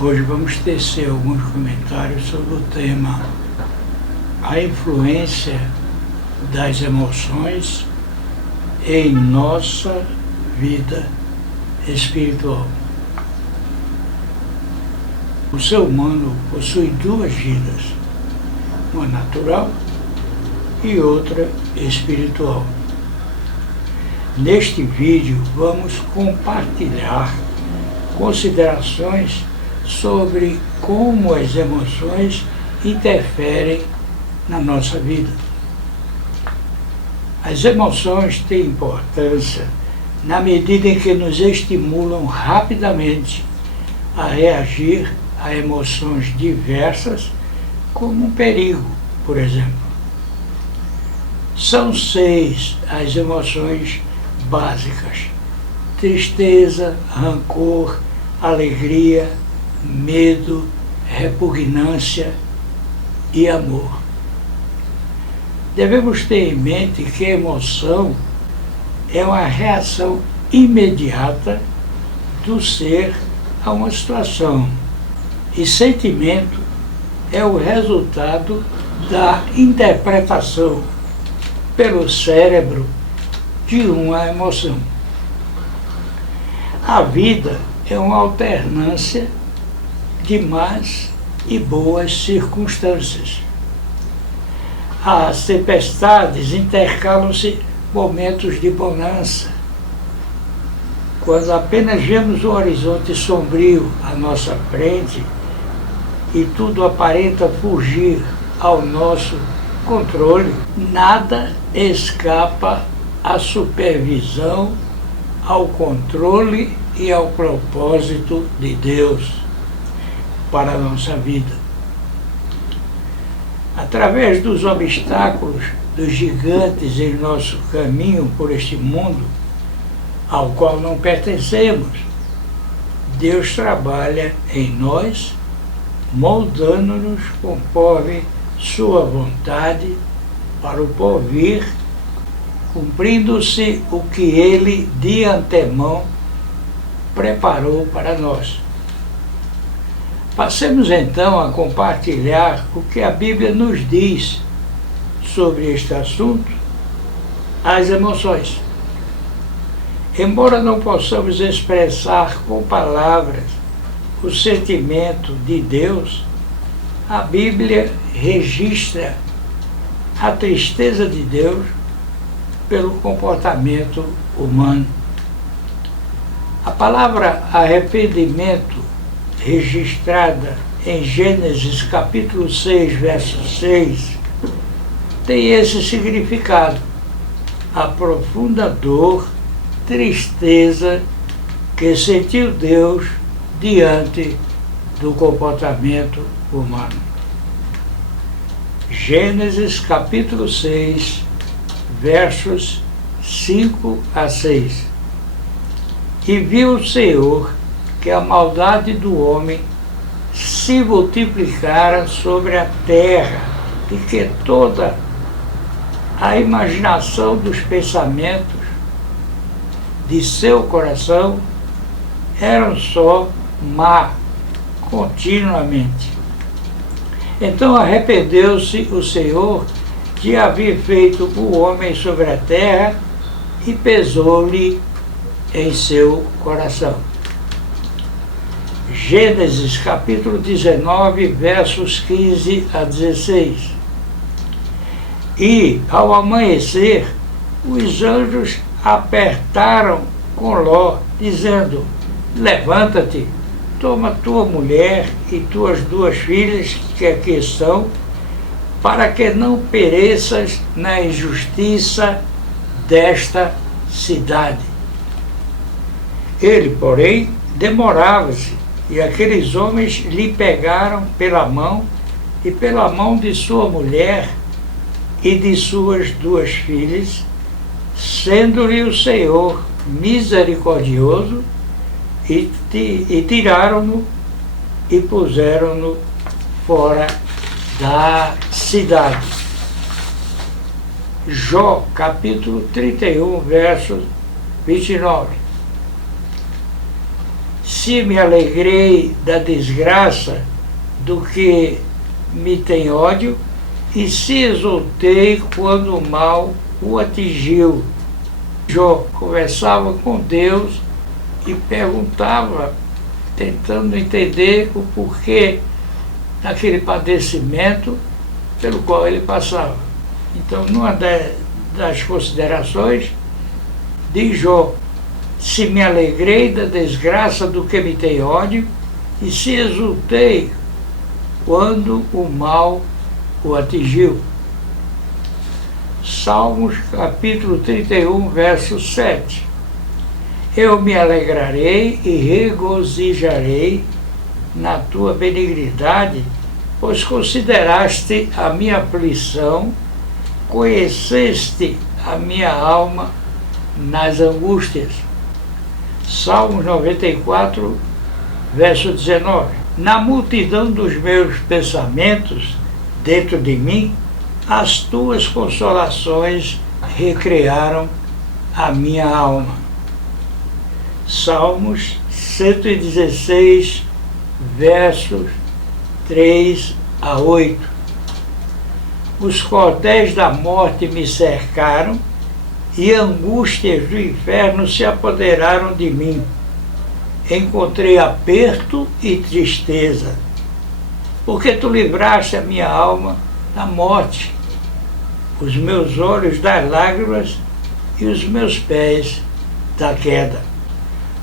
Hoje vamos tecer alguns comentários sobre o tema a influência das emoções em nossa vida espiritual. O ser humano possui duas vidas, uma natural e outra espiritual. Neste vídeo vamos compartilhar considerações sobre como as emoções interferem na nossa vida. As emoções têm importância na medida em que nos estimulam rapidamente a reagir a emoções diversas, como um perigo, por exemplo. São 6 as emoções básicas: tristeza, rancor, alegria, medo, repugnância e amor. Devemos ter em mente que a emoção é uma reação imediata do ser a uma situação, e sentimento é o resultado da interpretação pelo cérebro de uma emoção. A vida é uma alternância de más e boas circunstâncias. As tempestades intercalam-se momentos de bonança. Quando apenas vemos um horizonte sombrio à nossa frente e tudo aparenta fugir ao nosso controle, nada escapa à supervisão, ao controle e ao propósito de Deus para a nossa vida. Através dos obstáculos, dos gigantes em nosso caminho por este mundo, ao qual não pertencemos, Deus trabalha em nós, moldando-nos conforme sua vontade para o porvir, cumprindo-se o que Ele de antemão preparou para nós. Passemos então a compartilhar o que a Bíblia nos diz sobre este assunto, as emoções. Embora não possamos expressar com palavras o sentimento de Deus, a Bíblia registra a tristeza de Deus pelo comportamento humano. A palavra arrependimento, registrada em Gênesis capítulo 6, verso 6, tem esse significado: a profunda dor, tristeza que sentiu Deus diante do comportamento humano. Gênesis capítulo 6, versos 5 a 6. E viu o Senhor que a maldade do homem se multiplicara sobre a terra, e que toda a imaginação dos pensamentos de seu coração eram só má, continuamente. Então arrependeu-se o Senhor de haver feito o homem sobre a terra, e pesou-lhe em seu coração. Gênesis capítulo 19, versos 15 a 16. E, ao amanhecer, os anjos apertaram com Ló, dizendo: levanta-te, toma tua mulher e tuas 2 filhas que aqui estão, para que não pereças na injustiça desta cidade. Ele, porém, demorava-se, e aqueles homens lhe pegaram pela mão e pela mão de sua mulher e de suas 2 filhas, sendo-lhe o Senhor misericordioso, e tiraram-no e puseram-no fora da cidade. Jó, capítulo 31, verso 29. se me alegrei da desgraça do que me tem ódio, e se exultei quando o mal o atingiu. Jó conversava com Deus e perguntava, tentando entender o porquê daquele padecimento pelo qual ele passava. Então, numa das considerações, diz Jó: se me alegrei da desgraça do que me tem ódio, e se exultei quando o mal o atingiu. Salmos capítulo 31, verso 7. Eu me alegrarei e regozijarei na tua benignidade, pois consideraste a minha aflição, conheceste a minha alma nas angústias. Salmos 94, verso 19. Na multidão dos meus pensamentos, dentro de mim, as tuas consolações recrearam a minha alma. Salmos 116, versos 3 a 8. Os cordéis da morte me cercaram e angústias do inferno se apoderaram de mim. Encontrei aperto e tristeza, porque tu livraste a minha alma da morte, os meus olhos das lágrimas e os meus pés da queda.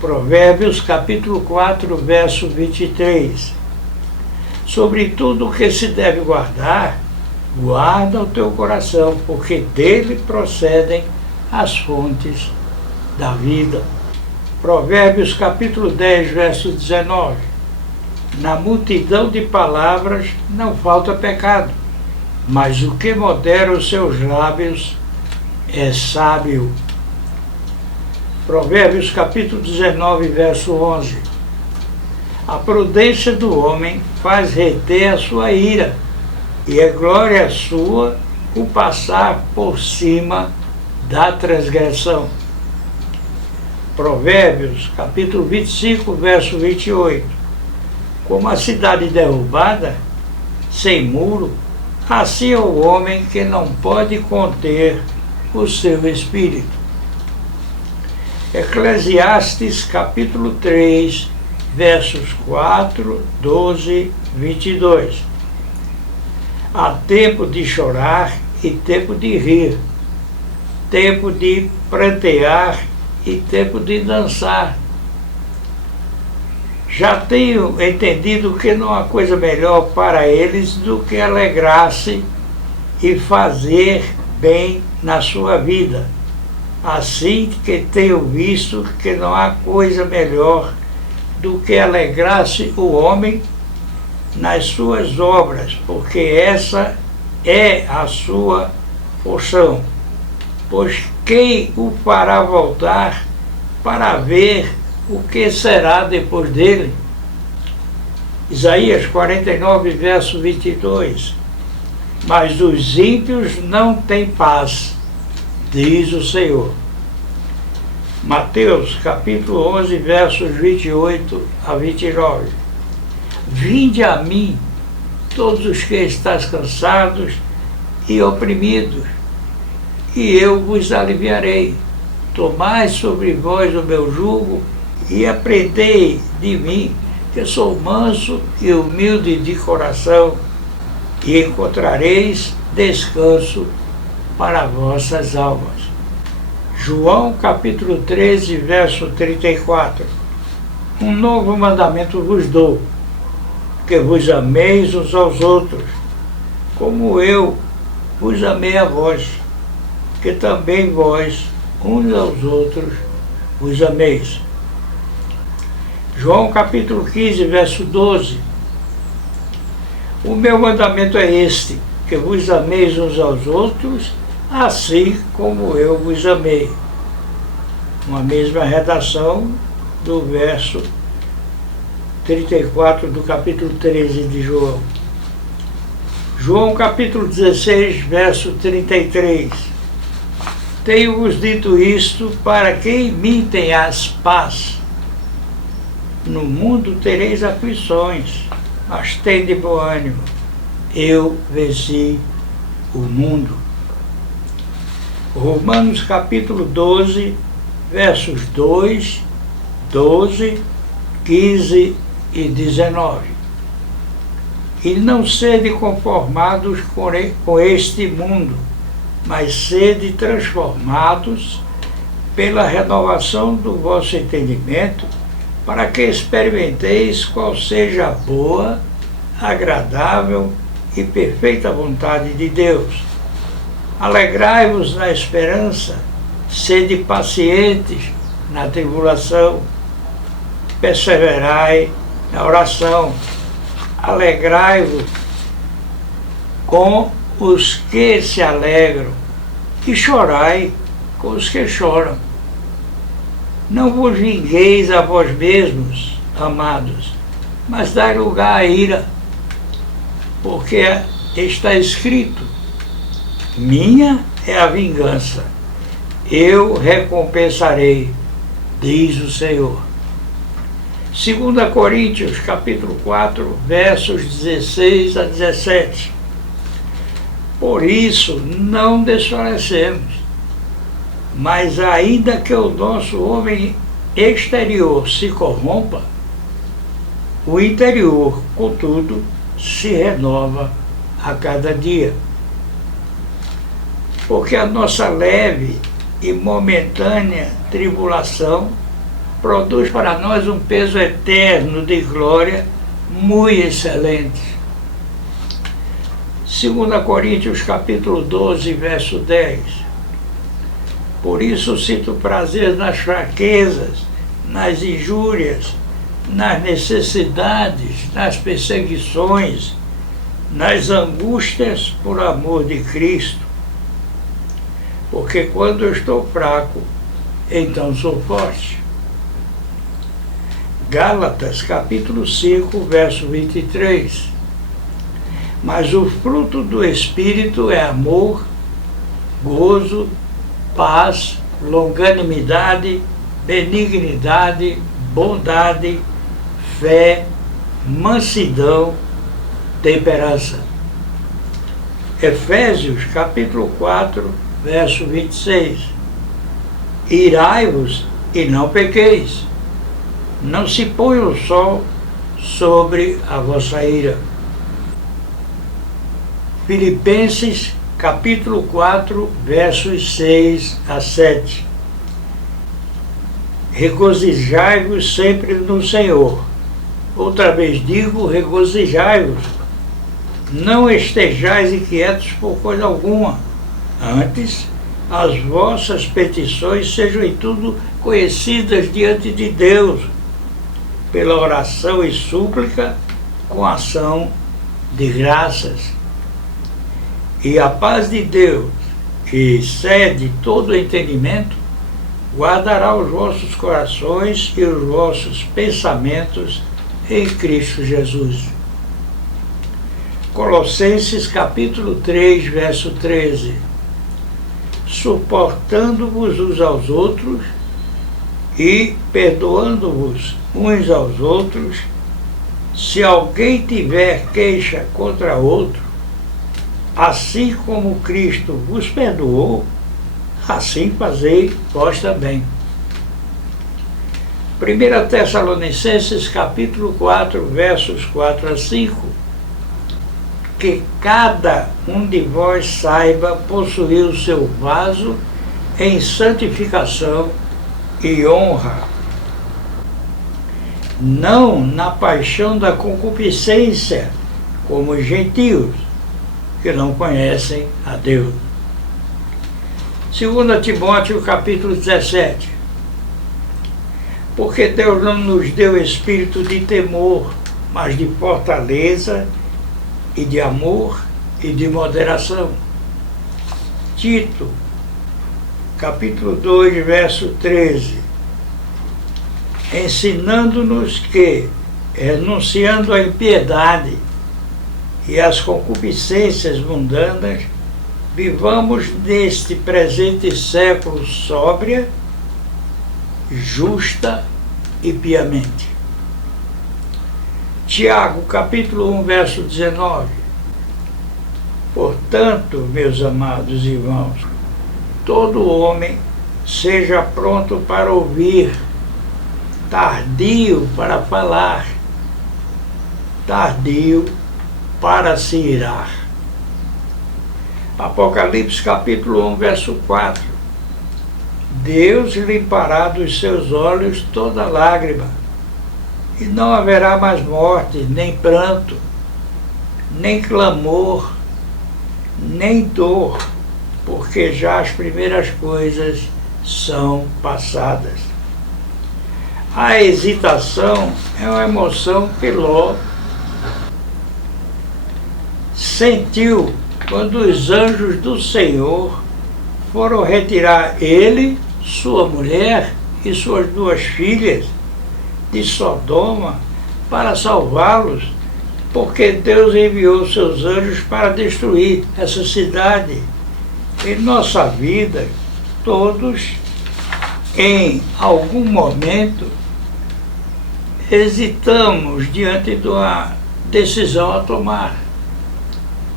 Provérbios capítulo 4, verso 23. Sobre tudo o que se deve guardar, guarda o teu coração, porque dele procedem as fontes da vida. Provérbios capítulo 10, verso 19. Na multidão de palavras não falta pecado, mas o que modera os seus lábios é sábio. Provérbios capítulo 19, verso 11. A prudência do homem faz reter a sua ira, e é glória sua o passar por cima da transgressão. Provérbios capítulo 25, verso 28. Como a cidade derrubada, sem muro, assim é o homem que não pode conter o seu espírito. Eclesiastes capítulo 3, versos 4, 12, 22. Há tempo de chorar e tempo de rir, tempo de prantear e tempo de dançar. Já tenho entendido que não há coisa melhor para eles do que alegrar-se e fazer bem na sua vida. Assim que tenho visto que não há coisa melhor do que alegrar-se o homem nas suas obras, porque essa é a sua porção. Pois quem o fará voltar para ver o que será depois dele? Isaías 49, verso 22. Mas os ímpios não têm paz, diz o Senhor. Mateus capítulo 11, versos 28 a 29. Vinde a mim, todos os que estáis cansados e oprimidos, e eu vos aliviarei. Tomai sobre vós o meu jugo e aprendei de mim, que sou manso e humilde de coração, e encontrareis descanso para vossas almas. João capítulo 13, verso 34. Um novo mandamento vos dou, que vos ameis uns aos outros, como eu vos amei a vós, que também vós, uns aos outros, vos ameis. João capítulo 15, verso 12. O meu mandamento é este, que vos ameis uns aos outros, assim como eu vos amei. Uma mesma redação do verso 34 do capítulo 13 de João. João capítulo 16, verso 33. Tenho-vos dito isto para que em mim tenhas paz. No mundo tereis aflições, mas tende bom ânimo. Eu venci o mundo. Romanos capítulo 12, versos 2, 12, 15 e 19. E não sede conformados com este mundo, mas sede transformados pela renovação do vosso entendimento, para que experimenteis qual seja a boa, agradável e perfeita vontade de Deus. Alegrai-vos na esperança, sede pacientes na tribulação, perseverai na oração, alegrai-vos com os que se alegram e chorai com os que choram. Não vos vingueis a vós mesmos, amados, mas dai lugar à ira, porque está escrito: minha é a vingança, eu recompensarei, diz o Senhor. 2 Coríntios, capítulo 4, versos 16 a 17. Por isso não desfalecemos, mas ainda que o nosso homem exterior se corrompa, o interior, contudo, se renova a cada dia. Porque a nossa leve e momentânea tribulação produz para nós um peso eterno de glória muito excelente. 2 Coríntios capítulo 12, verso 10. Por isso sinto prazer nas fraquezas, nas injúrias, nas necessidades, nas perseguições, nas angústias por amor de Cristo. Porque quando eu estou fraco, então sou forte. Gálatas, capítulo 5, verso 23. Mas o fruto do Espírito é amor, gozo, paz, longanimidade, benignidade, bondade, fé, mansidão, temperança. Efésios, capítulo 4, verso 26. Irai-vos e não pequeis. Não se põe o sol sobre a vossa ira. Filipenses, capítulo 4, versos 6 a 7. Regozijai-vos sempre no Senhor. Outra vez digo, regozijai-vos. Não estejais inquietos por coisa alguma. Antes, as vossas petições sejam em tudo conhecidas diante de Deus, pela oração e súplica, com ação de graças. E a paz de Deus, que excede todo entendimento, guardará os vossos corações e os vossos pensamentos em Cristo Jesus. Colossenses capítulo 3, verso 13. Suportando-vos uns aos outros e perdoando-vos uns aos outros, se alguém tiver queixa contra outro, assim como Cristo vos perdoou, assim fazei vós também. 1 Tessalonicenses capítulo 4, versos 4 a 5. Que cada um de vós saiba possuir o seu vaso em santificação e honra, não na paixão da concupiscência, como os gentios, que não conhecem a Deus. 2 Timóteo capítulo 17. Porque Deus não nos deu espírito de temor, mas de fortaleza e de amor e de moderação. Tito, capítulo 2, verso 13. Ensinando-nos que, renunciando à impiedade e às concupiscências mundanas, vivamos neste presente século sóbria, justa e piamente. Tiago, capítulo 1, verso 19. Portanto, meus amados irmãos, todo homem seja pronto para ouvir, tardio para falar, tardio para se irar. Apocalipse capítulo 1, verso 4. Deus limpará dos seus olhos toda lágrima, e não haverá mais morte, nem pranto, nem clamor, nem dor, porque já as primeiras coisas são passadas. A hesitação é uma emoção que Ló sentiu quando os anjos do Senhor foram retirar ele, sua mulher e suas 2 filhas de Sodoma para salvá-los, porque Deus enviou seus anjos para destruir essa cidade. Em nossa vida, todos, em algum momento, hesitamos diante de uma decisão a tomar.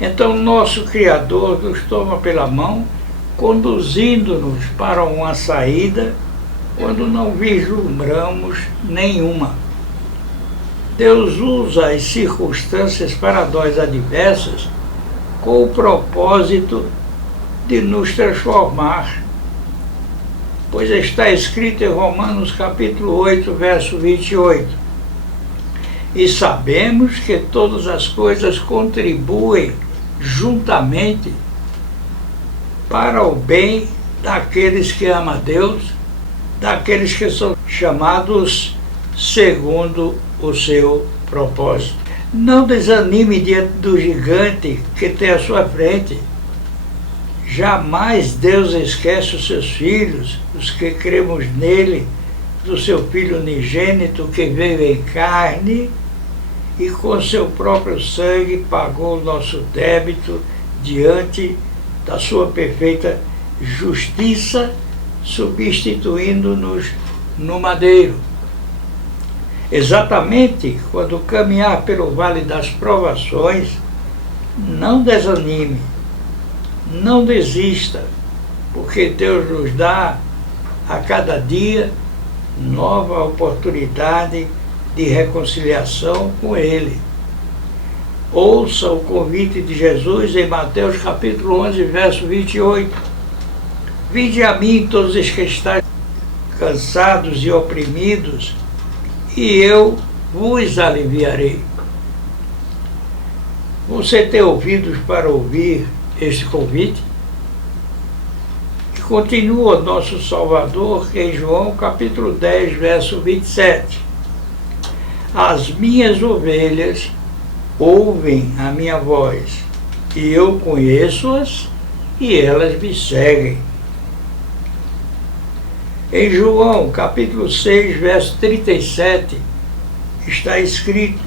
Então, nosso Criador nos toma pela mão, conduzindo-nos para uma saída quando não vislumbramos nenhuma. Deus usa as circunstâncias para nós adversas com o propósito de nos transformar. Pois está escrito em Romanos capítulo 8, verso 28. E sabemos que todas as coisas contribuem juntamente para o bem daqueles que amam a Deus, daqueles que são chamados segundo o seu propósito. Não desanime diante do gigante que tem à sua frente. Jamais Deus esquece os seus filhos, os que cremos nele, do seu Filho unigênito que veio em carne e com seu próprio sangue pagou o nosso débito diante da sua perfeita justiça, substituindo-nos no madeiro. Exatamente quando caminhar pelo vale das provações, não desanime, não desista, porque Deus nos dá a cada dia nova oportunidade de reconciliação com Ele. Ouça o convite de Jesus em Mateus capítulo 11, verso 28. Vinde a mim todos os que estáis cansados e oprimidos, e eu vos aliviarei. Você tem ouvidos para ouvir este convite? E continua nosso Salvador em João capítulo 10, verso 27. As minhas ovelhas ouvem a minha voz, e eu conheço-as, e elas me seguem. Em João, capítulo 6, verso 37, está escrito: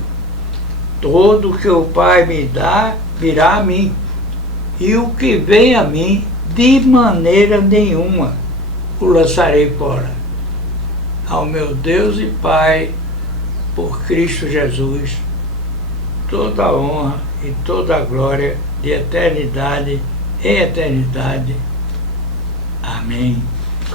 todo o que o Pai me dá, virá a mim, e o que vem a mim, de maneira nenhuma o lançarei fora. Ao meu Deus e Pai, por Cristo Jesus, toda a honra e toda a glória de eternidade em eternidade. Amém.